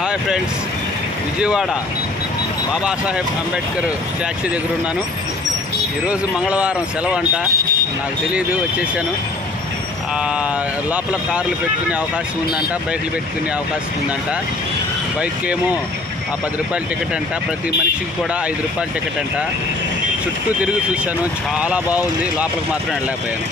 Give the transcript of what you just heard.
Hi friends, Vijayawada Babasaheb Ambedkar statue దగ్గర ఉన్నాను. ఈరోజు మంగళవారం సెలవు అంట, నాకు తెలియదు, వచ్చేసాను. లోపల కార్లు పెట్టుకునే అవకాశం ఉందంట, బైకులు పెట్టుకునే అవకాశం ఉందంట. బైక్ ఏమో 10 రూపాయల టికెట్ అంట, ప్రతి మనిషికి కూడా 5 రూపాయల టికెట్ అంట. చుట్టూ తిరిగి చూశాను, చాలా బాగుంది. లోపలికి మాత్రం వెళ్ళలేకపోయాను.